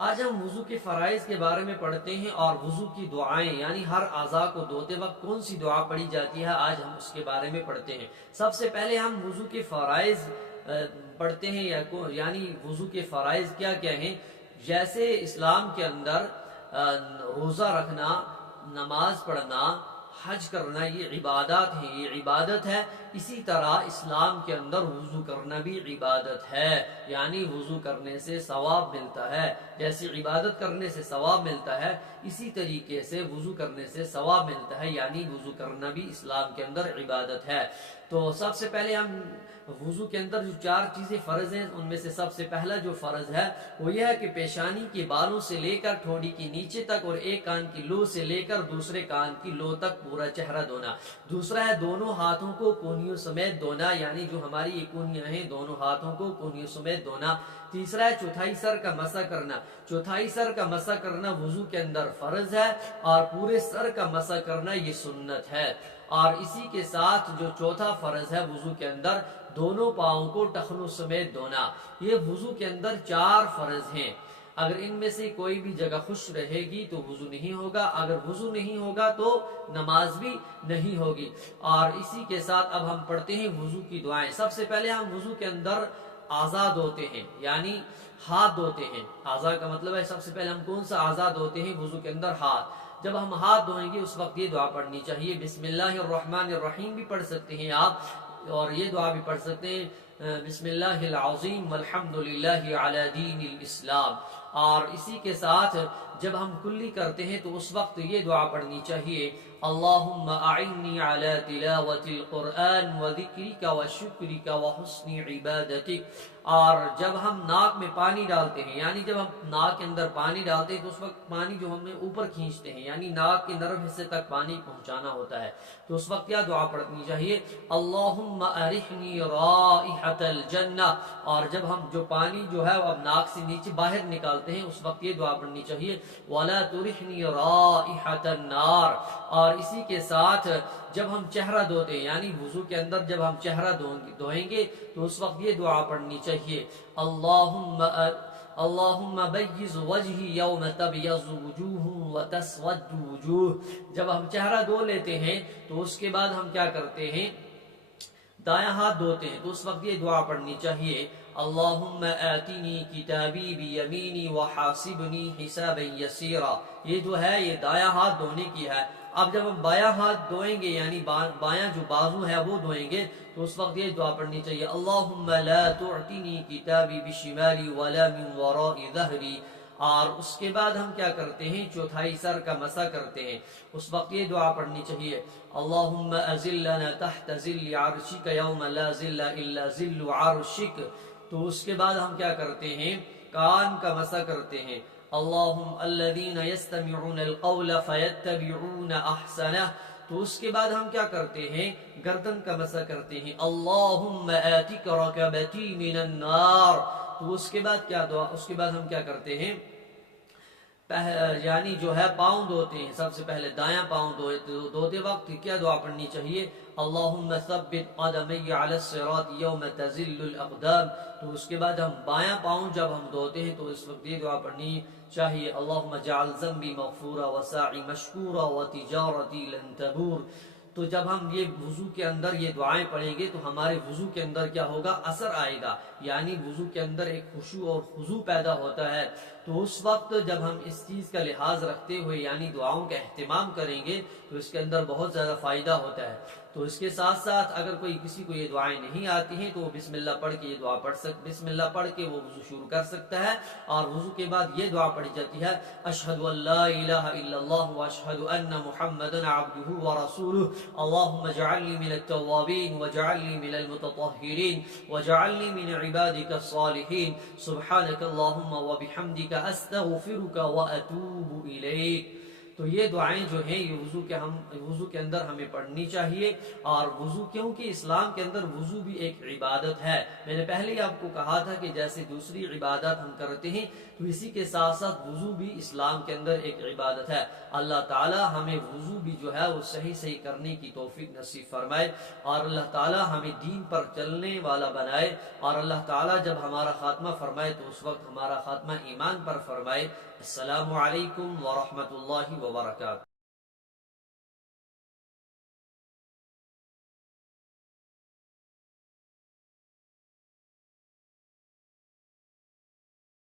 آج ہم وضو کے فرائض کے بارے میں پڑھتے ہیں اور وضو کی دعائیں یعنی ہر اعضاء کو دھوتے وقت کون سی دعا پڑھی جاتی ہے، آج ہم اس کے بارے میں پڑھتے ہیں۔ سب سے پہلے ہم وضو کے فرائض پڑھتے ہیں، یعنی وضو کے فرائض کیا کیا ہیں۔ جیسے اسلام کے اندر روزہ رکھنا، نماز پڑھنا، حج کرنا، یہ عبادات ہیں، یہ عبادت ہے۔ اسی طرح اسلام کے اندر وضو کرنا بھی عبادت ہے، یعنی وضو کرنے سے ثواب ملتا ہے۔ جیسے عبادت کرنے سے ثواب ملتا ہے، اسی طریقے سے وضو کرنے سے ثواب ملتا ہے، یعنی وضو کرنا بھی اسلام کے اندر عبادت ہے۔ تو سب سے پہلے ہم وضو کے اندر جو 4 چیزیں فرض ہیں، ان میں سے سب سے پہلا جو فرض ہے وہ یہ ہے کہ پیشانی کے بالوں سے لے کر ٹھوڑی کے نیچے تک اور ایک کان کی لو سے لے کر دوسرے کان کی لو تک پورا چہرہ دھونا۔ دوسرا ہے دونوں ہاتھوں کو کونیوں سمیت دھونا، یعنی جو ہماری یہ کونیاں ہیں دونوں ہاتھوں کو کونیوں سمیت دھونا۔ تیسرا ہے چوتھائی سر کا مسح کرنا۔ چوتھائی سر کا مسح کرنا وضو کے اندر فرض ہے اور پورے سر کا مسح کرنا یہ سنت ہے۔ اور اسی کے ساتھ جو چوتھا فرض ہے وضو کے اندر، دونوں پاؤں کو ٹخنوں سمیت دھونا۔ یہ وضو کے اندر 4 فرض ہیں۔ اگر ان میں سے کوئی بھی جگہ خشک رہے گی تو وضو نہیں ہوگا، اگر وضو نہیں ہوگا تو نماز بھی نہیں ہوگی۔ اور اسی کے ساتھ اب ہم پڑھتے ہیں وضو کی دعائیں۔ سب سے پہلے ہم وضو کے اندر اعضاء دھوتے ہیں، یعنی ہاتھ دھوتے ہیں۔ اعضاء کا مطلب ہے سب سے پہلے ہم کون سا اعضاء دھوتے ہیں؟ وضو کے اندر ہاتھ۔ جب ہم ہاتھ دھوئیں گے اس وقت یہ دعا پڑھنی چاہیے، بسم اللہ الرحمن الرحیم بھی پڑھ سکتے ہیں آپ، اور یہ دعا بھی پڑھ سکتے ہیں، بسم اللہ العظیم والحمد للہ علی دین الاسلام۔ اور اسی کے ساتھ جب ہم کلی کرتے ہیں تو اس وقت یہ دعا پڑھنی چاہیے، اللہم اعنی علی تلاوت القرآن وذکرک وشکرک وحسن عبادتک۔ اور جب ہم ناک میں پانی ڈالتے ہیں، یعنی جب ہم ناک کے اندر پانی ڈالتے ہیں تو اس وقت پانی جو ہم نے اوپر کھینچتے ہیں، یعنی ناک کے نرم حصے تک پانی پہنچانا ہوتا ہے، تو اس وقت کیا دعا پڑھنی چاہیے؟ اللہم ارحنی رائحۃ الجنہ۔ اور جب ہم جو پانی جو ہے وہ اب ناک سے نیچے باہر نکالتے ہیں اس وقت یہ دعا پڑھنی چاہیے، ولا ترحنی رائحۃ النار۔ اور اسی کے ساتھ جب ہم چہرہ دھوتے ہیں، یعنی وضو کے اندر جب ہم چہرہ دھوئیں گے تو اس وقت یہ دعا پڑھنی چاہیے، اللہم بیض وجہی یوم تبیض وجوہ وتسود وجوہ۔ جب ہم چہرہ دھو لیتے ہیں تو اس کے بعد ہم کیا کرتے ہیں؟ دایاں ہاتھ دھوتے ہیں تو اس وقت یہ دعا پڑھنی چاہیے، اللہم آتنی کتابی بیمینی وحاسبنی حسابا یسیرا۔ یہ جو ہے یہ دایاں ہاتھ دھونے کی ہے۔ اب جب ہم بایاں ہاتھ دھوئیں گے، یعنی بایاں جو بازو ہے وہ دھوئیں گے تو اس وقت یہ دعا پڑھنی چاہیے، اللہم لا تعطنی کتابی بشمالی ولا من وراء ظہری۔ اور اس کے بعد ہم کیا کرتے ہیں؟ چوتھائی سر کا مسح کرتے ہیں، اس وقت یہ دعا پڑھنی چاہیے، اللہم ازلنا تحت ظل عرشک یوم لا ظل الا ظل عرشک۔ تو اس کے بعد ہم کیا کرتے ہیں؟ کان کا مسح کرتے ہیں، اللہم الذین یستمعون القول فیتبعون احسنہ۔ تو اس کے بعد ہم کیا کرتے ہیں؟ گردن کا مسح کرتے ہیں، اللہم آتک رکبتی من النار۔ تو اس کے بعد کیا دعا؟ اس کے بعد ہم کیا کرتے ہیں؟ یعنی جو ہے پاؤں دھوتے ہیں، سب سے پہلے دایاں پاؤں دھوتے وقت کیا دعا پڑھنی چاہیے؟ اللہم ثبت قدمی علی الصراط یوم تزل الاقدام۔ تو اس کے بعد ہم بایاں پاؤں جب ہم دھوتے ہیں تو اس وقت یہ دعا پڑھنی چاہیے، اللہم اجعل ذنبی مغفورا وسعی مشکورا وتجارتی لن تبور۔ تو جب ہم یہ وضو کے اندر یہ دعائیں پڑھیں گے تو ہمارے وضو کے اندر کیا ہوگا؟ اثر آئے گا، یعنی وضو کے اندر ایک خشوع اور خضوع پیدا ہوتا ہے۔ تو اس وقت جب ہم اس چیز کا لحاظ رکھتے ہوئے یعنی دعاؤں کا اہتمام کریں گے تو اس کے اندر بہت زیادہ فائدہ ہوتا ہے۔ تو اس کے ساتھ ساتھ اگر کوئی کسی کو یہ دعائیں نہیں آتی ہیں تو وہ بسم اللہ پڑھ کے یہ دعا بسم اللہ پڑھ کے وہ وضو شروع کر سکتا ہے، اور وضو کے بعد یہ دعا پڑھی جاتی ہے، اشہد ان لا الہ الا اللہ واشہد ان محمدا عبدہ ورسولہ، اللہم اجعلنی من التوابین واجعلنی من المتطہرین واجعلنی من عبادک الصالحین، سبحانک اللہم وبحمدک استغفرک واتوب الیک۔ تو یہ دعائیں جو ہیں یہ وضو کے اندر ہمیں پڑھنی چاہیے. اور وضو کیونکہ اسلام کے اندر وضو بھی ایک عبادت ہے. میں نے پہلے ہی آپ کو کہا تھا کہ جیسے دوسری عبادت ہم کرتے ہیں تو اسی کے ساتھ ساتھ وضو بھی اسلام کے اندر ایک عبادت ہے. اللہ تعالی ہمیں وضو بھی جو ہے وہ صحیح کرنے کی توفیق نصیب فرمائے اور اللہ تعالی ہمیں دین پر چلنے والا بنائے. اور اللہ تعالی جب ہمارا خاتمہ فرمائے تو اس وقت ہمارا خاتمہ ایمان پر فرمائے. السلام علیکم ورحمۃ اللہ وبرکاتہ.